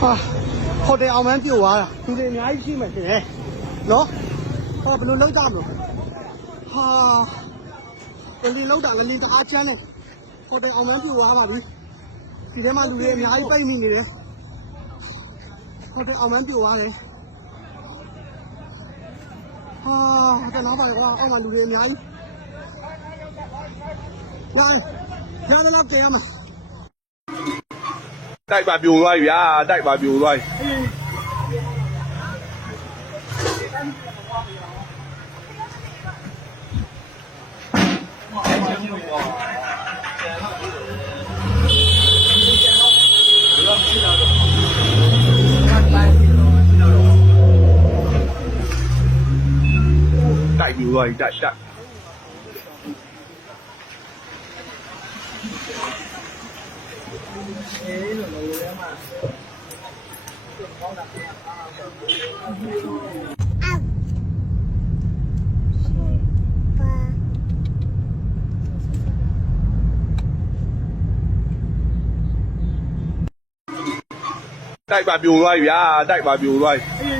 ဟိုတယ်အောင်မန်းပြိုသွားတာသူတွေအများကြီးရှိမှရှင်တယ်နော်ဘယ်လိုလောက်ကြမလို့လီလောက်တာလီတအားချမ်းတယ်ဟိုတယ်အောင်မန်းပြိုသွားပါပြီဒီထဲမှာလူတွေအများကြီးပိတ်နေတယ်ဟိုတယ်အောင်မန်းပြိုသွားတယ်တဲ့နောက်ပါကွာအောက်မှာလူတွေအများကြီးရတယ်တော့ကြရမှာတိုက်ပါပြိုသွားပြီဗျာတိုက်ပါပြိုသွားပြီတိုက်ပြိုသွားပြီတိုက်တိုက်ပါပြိုသွားပြီဗျာတိုက်ပါပြိုသွားပြီ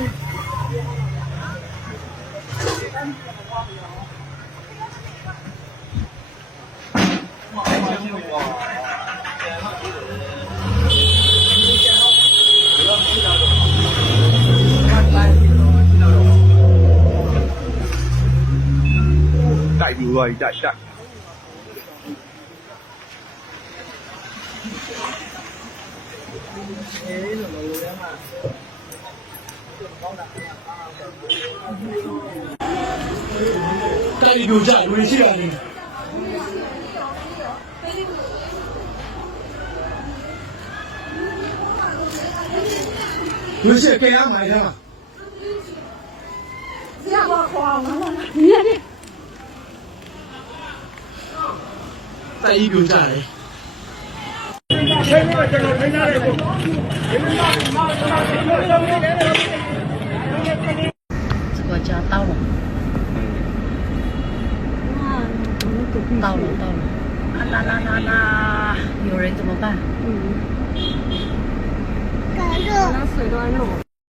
တိုက်ပြိုသွားပြီတိုက်တိုက်ပြိုကြလူရှိရတယ်လူရှိကြရမှာလားရပါခေါ်မှာညနေတိုက်ပြိုကြတယ်这个家到了，到了，啦！有人怎么办？那水都在弄。